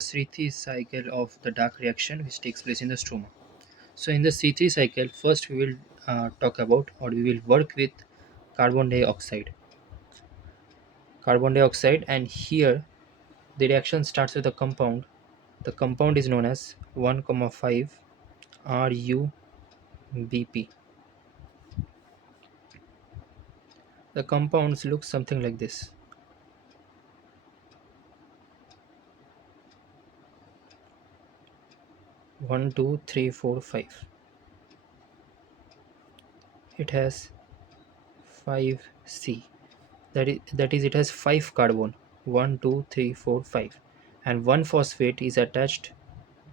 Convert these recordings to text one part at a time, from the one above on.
C3 cycle of the dark reaction which takes place in the stroma. So in the C3 cycle, first we will talk about, or we will work with carbon dioxide. Carbon dioxide, and here the reaction starts with a compound. The compound is known as 1,5 RuBP. The compounds look something like this. One, two, three, four, five. It has 5C. That is it has 5 carbon. 1, 2, 3, 4, 5, and one phosphate is attached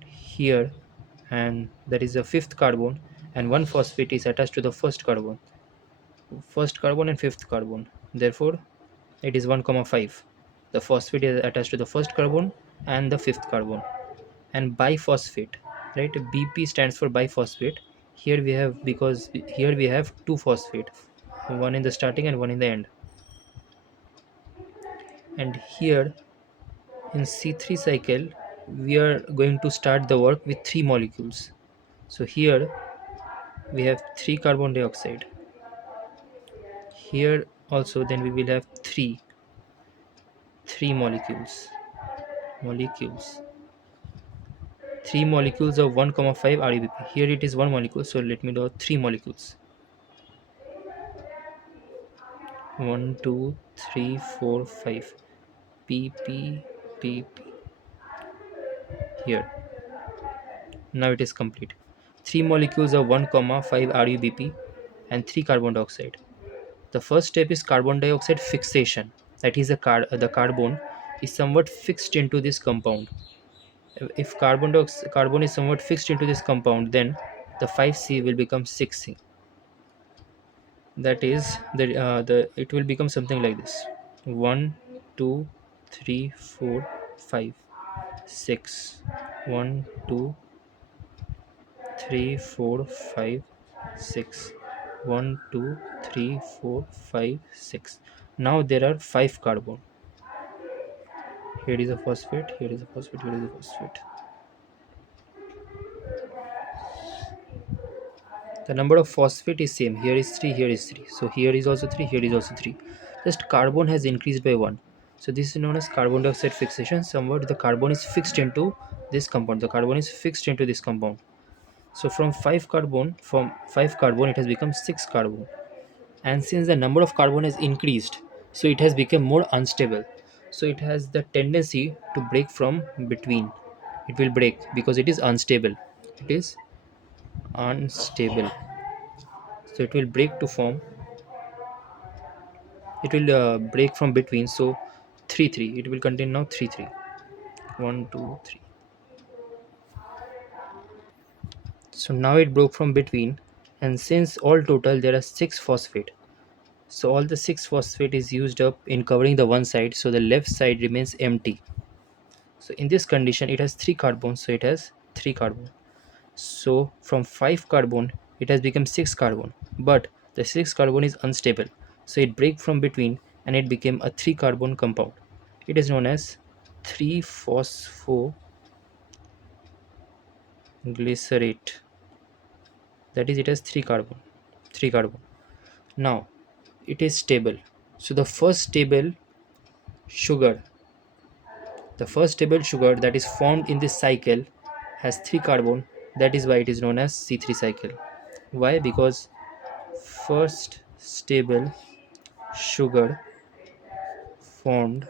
here, and that is the fifth carbon, and one phosphate is attached to the first carbon and fifth carbon. Therefore it is 1 comma 5. The phosphate is attached to the first carbon and the fifth carbon. And biphosphate, right? BP stands for biphosphate. Here we have, because here we have two phosphate, one in the starting and one in the end. And here in C3 cycle we are going to start the work with three molecules. So here we have 3 carbon dioxide. Here also then we will have three molecules, three molecules of 1 comma 5 RUBP. Here it is one molecule, so let me draw three molecules. 1 2 3 4 5 PP. Here now it is complete. Three molecules of 1 comma 5 RUBP and 3 carbon dioxide. The first step is carbon dioxide fixation. That is, the carbon is somewhat fixed into this compound. If carbon is somewhat fixed into this compound, then the 5C will become 6C. That is, the it will become something like this: 1 2 3 4 5 6. 1 2 3 4 5 6. 1 2 3 4 5 6. Now there are 5 carbon. Here is a phosphate, here is a phosphate, here is a phosphate. The number of phosphate is same. Here is 3, here is 3. So here is also 3, here is also 3. Just carbon has increased by 1. So this is known as carbon dioxide fixation. Somewhat the carbon is fixed into this compound. The carbon is fixed into this compound. So from 5 carbon it has become 6 carbon. And since the number of carbon has increased, so it has become more unstable. So it has the tendency to break from between. It will break because it is unstable. It is unstable. So it will break to form, it will break from between. So 3 3, it will contain now 3 3. 1 2 3. So now it broke from between, and since all total there are 6 phosphate, so all the 6 phosphate is used up in covering the one side, so the left side remains empty. So in this condition it has 3 carbons, so it has 3 carbon. So from 5 carbon it has become 6 carbon, but the 6 carbon is unstable, so it break from between and it became a 3 carbon compound. It is known as 3 phosphoglycerate. That is, it has 3 carbon. Now it is stable. So sugar the first stable sugar that is formed in this cycle has 3 carbon. That is why it is known as C3 cycle. Why? Because first stable sugar formed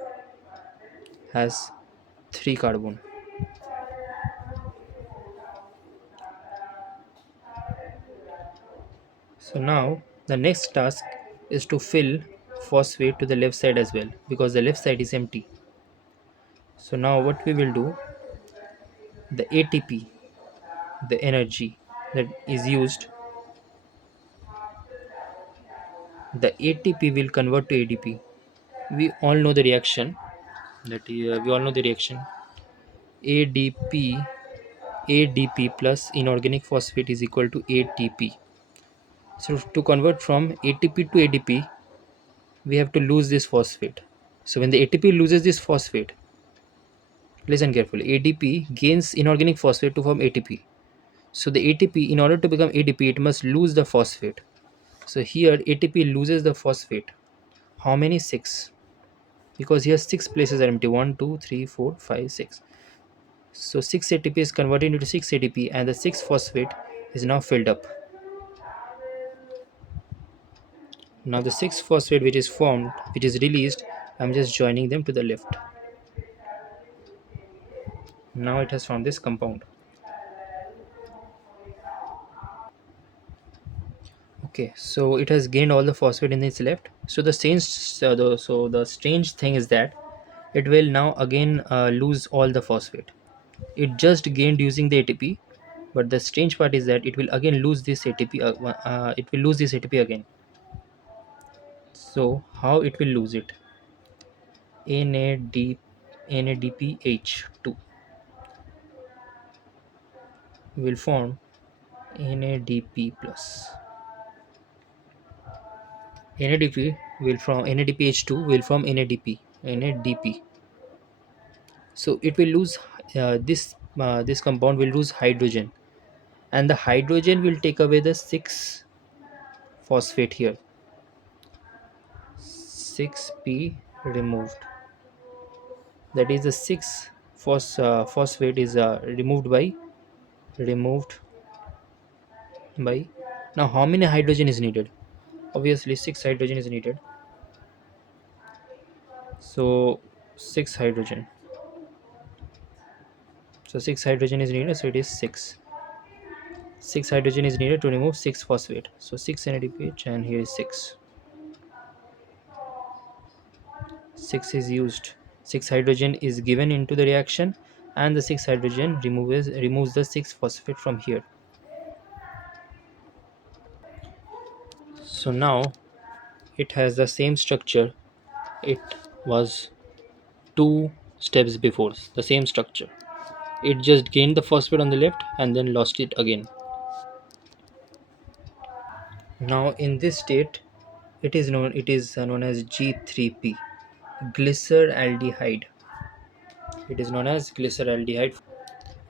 has 3 carbon. So now the next task is to fill phosphate to the left side as well, because the left side is empty. So now what we will do, the ATP, the energy that is used, the ATP will convert to ADP. We all know the reaction, ADP ADP plus inorganic phosphate is equal to ATP. So to convert from ATP to ADP, we have to lose this phosphate. So when the ATP loses this phosphate, Listen carefully. ADP gains inorganic phosphate to form ATP. So the ATP, in order to become ADP, it must lose the phosphate. So here ATP loses the phosphate. How many? Six. Because here six places are empty. One, two, three, four, five, six. So 6 ATP is converted into 6 ATP and the 6 phosphate is now filled up. Now the 6 phosphate which is formed, which is released, I'm just joining them to the left. Now it has formed this compound. Okay, so it has gained all the phosphate in its left. So the strange thing is that it will now again lose all the phosphate. It just gained using the ATP, but the strange part is that it will again lose this ATP. It will lose this ATP again. So how it will lose it? NAD, NADPH2 will form NADP plus. NADP will from NADPH2 will form NADP. So it will lose this compound will lose hydrogen, and the hydrogen will take away the 6 phosphate here. 6p removed. That is the 6 phosphate is removed by. Now how many hydrogen is needed? Obviously 6 hydrogen is needed. So 6 hydrogen. So 6 hydrogen is needed. So it is 6. 6 hydrogen is needed to remove 6 phosphate. So 6 NADPH and here is 6. 6 is used. 6 hydrogen is given into the reaction and the 6 hydrogen removes the 6 phosphate from here. So now it has the same structure it was 2 steps before. The same structure. It just gained the phosphate on the left and then lost it again. Now in this state it is known as G3P, glyceraldehyde. It is known as glyceraldehyde.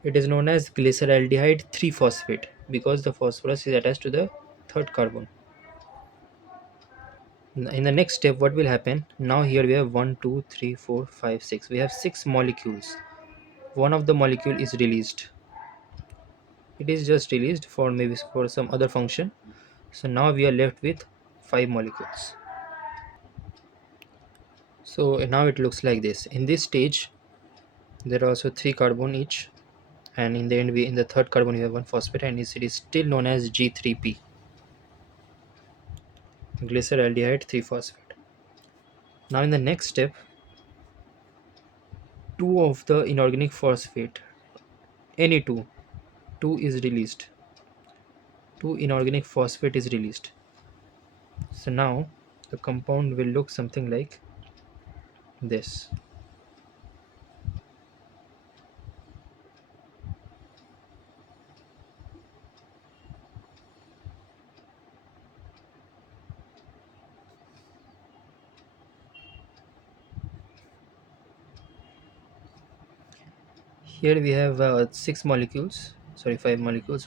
It is known as glyceraldehyde 3 phosphate because the phosphorus is attached to the third carbon. In the next step, what will happen? Now here we have 1, 2, 3, 4, 5, 6. We have 6 molecules. One of the molecule is released. It is just released for maybe for some other function. So now we are left with 5 molecules. So now it looks like this. In this stage, there are also 3 carbon each, and in the end, in the third carbon we have one phosphate, and it is still known as G3P, glyceraldehyde 3 phosphate. Now in the next step, two of the inorganic phosphate, any two is released. Two inorganic phosphate is released. So now the compound will look something like this. Here we have 5 molecules.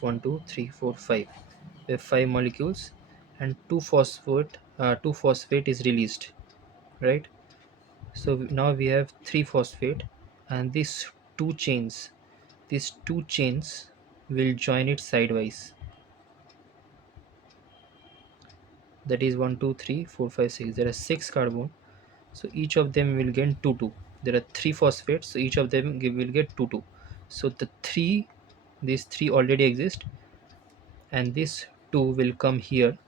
1, 2, 3, 4, 5. We have 5 molecules, and two phosphate is released, right? So now we have 3 phosphate, and these two chains will join it sidewise. That is 1, 2, 3, 4, 5, 6. There are 6 carbon, so each of them will gain 2 2. There are 3 phosphates, so each of them will get 2 2. So these three already exist, and this 2 will come here,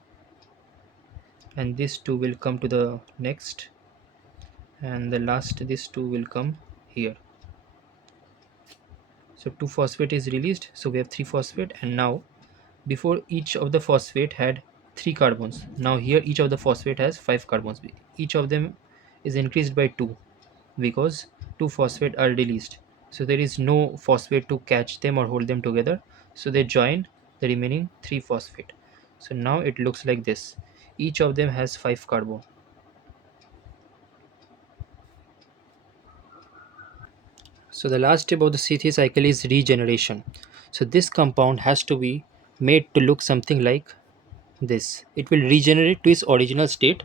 and this 2 will come to the next, and the last this 2 will come here. So 2 phosphate is released, so we have 3 phosphate. And now, before each of the phosphate had 3 carbons, now here each of the phosphate has 5 carbons. Each of them is increased by 2 because 2 phosphate are released, so there is no phosphate to catch them or hold them together, so they join the remaining 3 phosphate. So now it looks like this. Each of them has 5 carbon. So the last step of the C3 cycle is regeneration. So this compound has to be made to look something like this. It will regenerate to its original state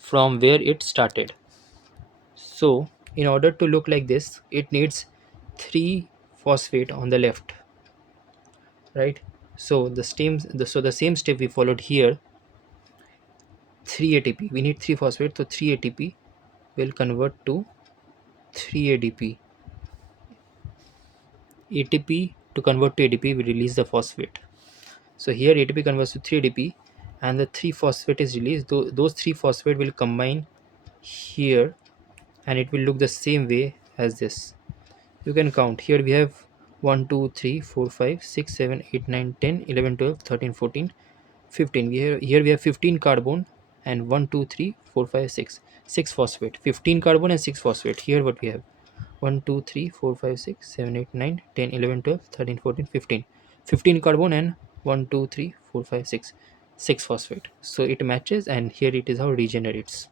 from where it started. So in order to look like this, it needs 3 phosphate on the left, right? So the same step we followed here, 3 ATP. We need 3 phosphate, so 3 ATP will convert to 3 ADP. ATP to convert to ADP, we release the phosphate. So here ATP converts to 3 ADP and the 3 phosphate is released. Those 3 phosphate will combine here and it will look the same way as this. You can count. Here we have 1, 2, 3, 4, 5, 6, 7, 8, 9, 10, 11, 12, 13, 14, 15. Here we have 15 carbon and 1, 2, 3, 4, 5, 6. 6 phosphate. 15 carbon and 6 phosphate. Here what we have? 1, 2, 3, 4, 5, 6, 7, 8, 9, 10, 11, 12, 13, 14, 15. 15 carbon and 1, 2, 3, 4, 5, 6. 6 phosphate. So it matches and here it is how it regenerates.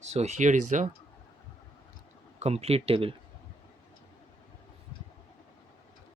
So here is the complete table.